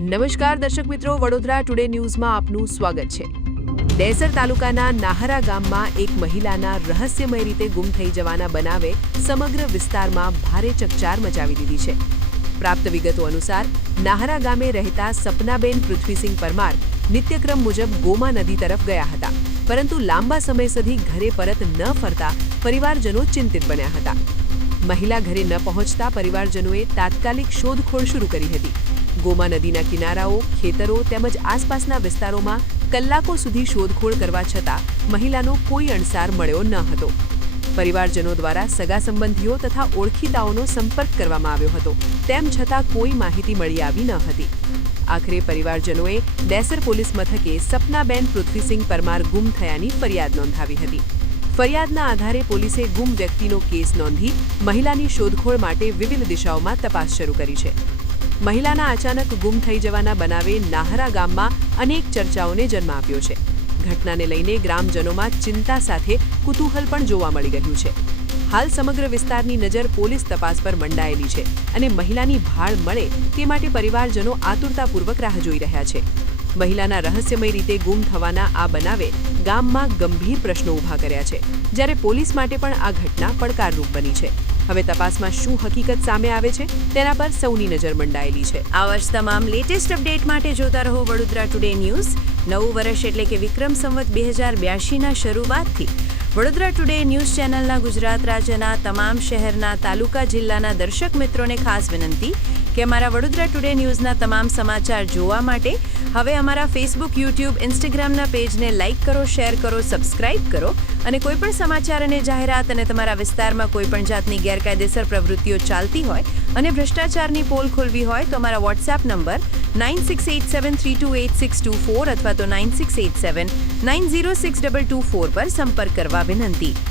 નમસ્કાર દર્શક મિત્રો, વડોદરા ટુડે ન્યૂઝમાં આપનું સ્વાગત છે। ડેસર તાલુકાના નાહરા ગામમાં એક મહિલાના રહસ્યમય રીતે ગુમ થઈ જવાના બનાવે સમગ્ર વિસ્તારમાં ભારે ચકચાર મચાવી દીધી છે। પ્રાપ્ત વિગતો અનુસાર નાહરા ગામે રહેતા સપનાબેન પૃથ્વીસિંહ પરમાર નિત્યક્રમ મુજબ ગોમા નદી તરફ ગયા હતા, પરંતુ લાંબા સમય સુધી ઘરે પરત ન ફરતા પરિવારજનો ચિંતિત બન્યા હતા। મહિલા ઘરે ન પહોંચતા પરિવારજનોએ તાત્કાલિક શોધખોળ શરૂ કરી હતી। ગોમા નદીના કિનારાઓ, ખેતરો તેમજ આસપાસના વિસ્તારોમાં કલાકો સુધી શોધખોળ કરવા છતાં મહિલાનો કોઈ અણસાર મળ્યો ન હતો। પરિવારજનો દ્વારા સગા સંબંધીઓ તથા ઓળખીતાઓનો સંપર્ક કરવામાં આવ્યો હતો, તેમ છતાં કોઈ માહિતી મળી આવી ન હતી। આખરે પરિવારજનોએ ડેસર પોલીસ મથકે સપનાબેન પૃથ્વીસિંહ પરમાર ગુમ થયાની ફરિયાદ નોંધાવી હતી। ફરિયાદના આધારે પોલીસે ગુમ વ્યક્તિનો કેસ નોંધી મહિલાની શોધખોળ માટે વિવિધ દિશાઓમાં તપાસ શરૂ કરી છે। મહિલાના અચાનક ગુમ થઈ જવાના બનાવે નાહરા ગામમાં અનેક ચર્ચાઓને જન્મ આપ્યો છે। ઘટનાને લઈને ગ્રામજનોમાં ચિંતા સાથે કુતૂહલ પણ જોવા મળી રહ્યું છે। હાલ સમગ્ર વિસ્તારની નજર પોલીસ તપાસ પર મંડાયેલી છે અને મહિલાની ભાળ મળે તે માટે પરિવારજનો આતુરતાપૂર્વક રાહ જોઈ રહ્યા છે। મહિલાના રહસ્યમય રીતે ગુમ થવાના આ બનાવે ગામમાં ગંભીર પ્રશ્નો ઊભા કર્યા છે, જ્યારે પોલીસ માટે પણ આ ઘટના પડકારરૂપ બની છે। હવે તપાસમાં શું હકીકત સામે આવે છે તેના પર સૌની નજર મંડાયેલી છે। આવા જ તમામ લેટેસ્ટ અપડેટ માટે જોતા રહો વડોદરા ટુડે ન્યૂઝ। નવું વર્ષ એટલે કે વિક્રમ સંવત 2082ના શરૂઆતથી વડોદરા ટુડે ન્યૂઝ ચેનલના ગુજરાત રાજ્યના તમામ શહેરના, તાલુકા, જિલ્લાના દર્શક મિત્રોને ખાસ વિનંતી કે અમારા વડોદરા ટુડે ન્યૂઝના તમામ સમાચાર જોવા માટે હવે અમારા ફેસબુક, યુટ્યુબ, ઇન્સ્ટાગ્રામના પેજને લાઇક કરો, શેર કરો, સબસ્ક્રાઇબ કરો અને કોઈપણ સમાચાર અને જાહેરાત અને તમારા વિસ્તારમાં કોઈપણ જાતની ગેરકાયદેસર પ્રવૃત્તિઓ ચાલતી હોય અને ભ્રષ્ટાચારની પોલ ખોલવી હોય તો અમારા વોટ્સએપ નંબર 9687328624 અથવા તો 9687906224 પર સંપર્ક કરવા વિનંતી।